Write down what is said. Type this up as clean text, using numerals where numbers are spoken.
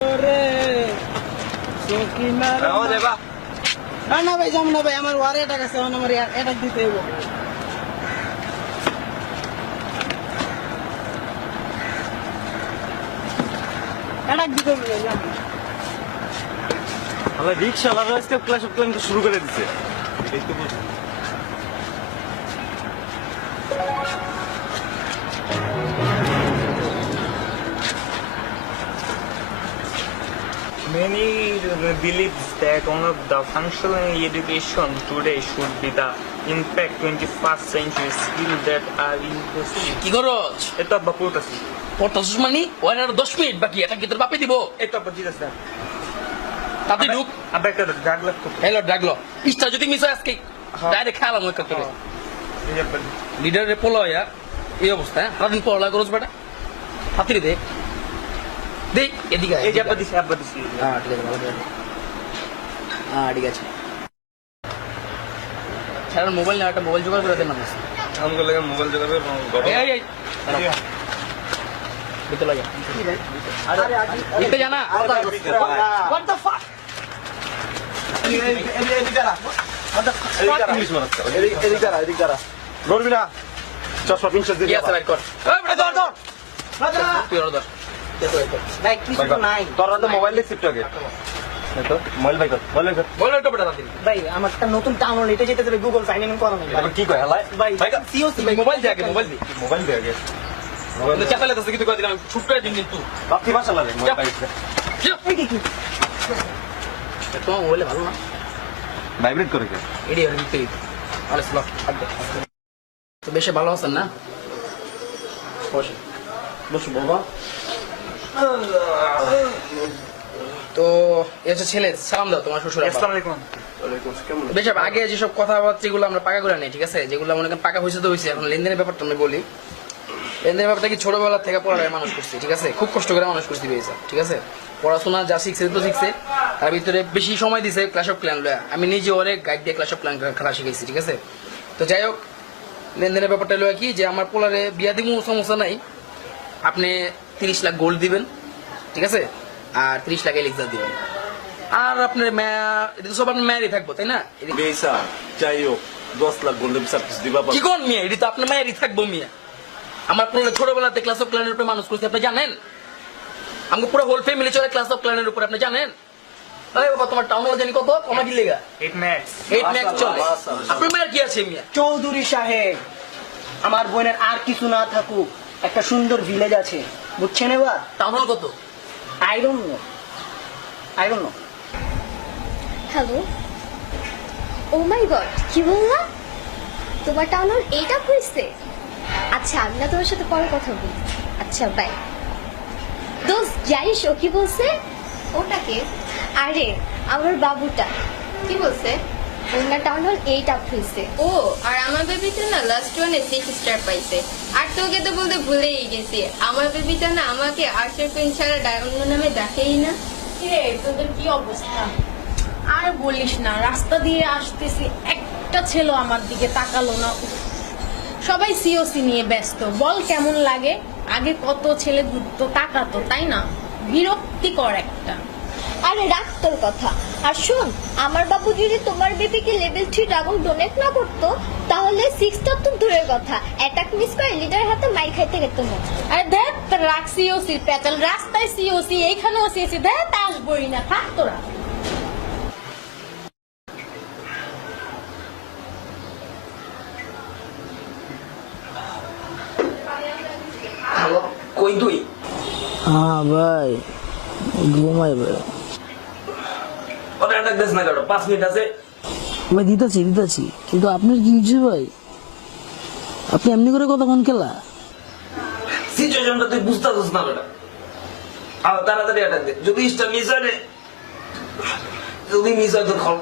না ভাই যাবো না ভাই, আমার ওয়ারে অ্যাটাক আছে, আমার অ্যাটাক দিতে হইব। অ্যাটাক দিতে হবে ভাই, যাবো না। আমার রিক্সাওয়ালারা আজকে ক্লাস অফ ক্লাস শুরু করে দিচ্ছে। Many believes that one of the functional education today should be the impact 21st century skill that are impossible. কি করছ? এটা আব্বা পড়তাছি। পড়তাছিস মানে ওর আর 10 মিনিট বাকি, এটা কি তোর বাপে দিব? এটা আব্বা জিজ্ঞাসা। তাতে ঢুক। আব্বা একটা ড্রাগ লাগতো। হ্যালো ডাকলো ইচ্ছা যদি মিস হয় আজকে ডাইরেক্ট খেলাম ওই করে এই আব্বা লিডারে পোলায়া এই অবস্থা। হ্যাঁ সারাদিন পড়ালা করছ বেটা, হাতিরে দে দে এদিকে এই যে আব্বা দিছি আব্বা দিছি। হ্যাঁ ঠিক আছে, ভালো করে। হ্যাঁ ঠিক আছে, সারা মোবাইল না, একটা মোবাইল জোগাড় করে দেন না। আমাকে লাগে মোবাইল জোগাবে এই এই ভিতরে লাগা দিতে জানা। What the fuck? ধরবি না চশমা পিনছে কি আছে বাইর কর। এই বেটা ধর ধর তুই ধর ধর ভাই কিছু তো নাই। তোর তো মোবাইল রিসিপ্ট আগে তো মোবাইল ভাই কর মোবাইল কর বল একটা বেটা তাতে ভাই আমার একটা নতুন টাউন এটা যেতে যাবে, গুগল সাইন ইন করানো ভাই। কি কয় হালাই ভাই ভাই সিওসি ভাই মোবাইল দে আগে, মোবাইল দে। মোবাইল দে আগে কিন্তু চাপালে তো কিছু কই দিলাম, ছুট করে দিন কিন্তু বাপতি ভাষা লাগে মোবাইল পাইছে তোমার মোবাইলে ভালো না, ভাইব্রেট করে কে এডি আর ভিতরে আরে স্লক তো বেশি ভালো আছেন না? বসে বসে বাবা। তো এসে ছেলে সালাম দাও তোমার শ্বশুর আব্বা। আসসালামু আলাইকুম। বেশ আগে যেসব কথাবার্তা যেগুলো আমরা পাকা করে নেই, ঠিক আছে, যেগুলো মনে করেন পাকা হয়েছে তো হয়েছে। এখন লেনদেনের ব্যাপারটা আমি বলি। লেনদেনের ব্যাপারটা কি ছোটবেলা থেকে পড়ায় মানুষ করছি, ঠিক আছে, খুব কষ্ট করে মানুষ করছি পেয়েছে, ঠিক আছে। পড়াশোনা যা শিখছে তো শিখছে, তার ভিতরে বেশি সময় দিছে ক্লাস অফ ক্ল্যান লয়া। আমি নিজে অনেক গাইড দিয়ে ক্লাস অফ ক্ল্যান খেলা শিখেছি, ঠিক আছে। তো যাই হোক, লেনদেনের ব্যাপারটা লয়া কি যে আমার পোলারে বিয়া দিব সমস্যা নাই, আপনি 30 লাখ গোল্ড দিবেন, ঠিক আছে, আর 30 লাখ এলিক্সার দিবেন, আর আপনার এটা তো সব আপনার মেয়ারই থাকবো, তাই না? বেসা যাই হোক 10 লাখ গোল্ডেন সার্ভিস দিবা কি কোন মিয়া, এটা তো আপনার মেয়ারই থাকবো মিয়া। আমার পুরো ছোটবেলাতে ক্লাস অফ ক্ল্যানের উপরে মানুষ করছে, আপনি জানেন? আমাকে পুরো হোল ফ্যামিলি চলে ক্লাস অফ ক্ল্যানের উপরে, আপনি জানেন? এই বাবা তোমার টাউন হল জানি কত কমাটি লেগা 8 ম্যাক্স 8 ম্যাক্স চলে। আপনার মেয়ার কি আছে মিয়া? চৌধুরী সাহেব, আমার বোনের আর কিছু না থাকুক, একটা সুন্দর ভিলেজ আছে, বুঝছেন? এবার টাউন হল কত? I don't know, I don't know. Hello, oh my God, কি বললা? তোমার টাউন হল এইটা হয়েছে? আচ্ছা আমি না তোমার সাথে পরে কথা বলি। আচ্ছা বাই। দোস্ত জানিস ও কি বলছে? ওটাকে? আরে আমার বাবুটা। কি বলছে? ওনা টাউন হল এইটা হয়েছে। ও আর আমার বেবিটা না লাস্ট ওয়ানে 6 স্টার পাইছে। আর তোকে তো বলতে ভুলেই গেছি, আমার বেবিটা না আমাকে আর্চার পেন ছাড়া অন্য নামে ডাকেই না। কিরে তোদের কি অবস্থা? আর বলিস না, রাস্তা দিয়ে আসতেছি একটা ছেলে আমার দিকে তাকালো না। উফ, সবাই সিওসি নিয়ে ব্যস্ত। বল কেমন লাগে? আগে কত ছেলে ঘুরতো তাকাতো, তাই না? বিরক্তিকর একটা। আরে রাখ তোর কথা। আর শোন, আমার বাবু যদি তোমার বেবিকে লেভেল 3 ড্রাগন ডোনেট না করতো তাহলে 6টা তো দূরের কথা, অ্যাটাক মিস করে লিডারের হাতে মাই খাইতে যেত না। আরে দেখ রাখ সিওসি প্যাচাল, রাস্তায় সিওসি, এইখানেও সিওসি, দেখ আসবই না, থাক তোরা। কই তুই? হ্যাঁ ভাই, ঘুমাই ভাই। ওটা অ্যাটাক দিস না কাটো, 5 মিনিট আছে। ভাই দিতেছি, কিন্তু আপনার কি হয়েছে ভাই? আপনি এমনি করে কতক্ষণ খেলা? সিচুয়েশনটা তুই বুঝতাছিস না বেটা। আর তাড়াতাড়ি অ্যাটাক দে, যদি স্টার মিস হয় রে, যদি মিস হয় তো খল।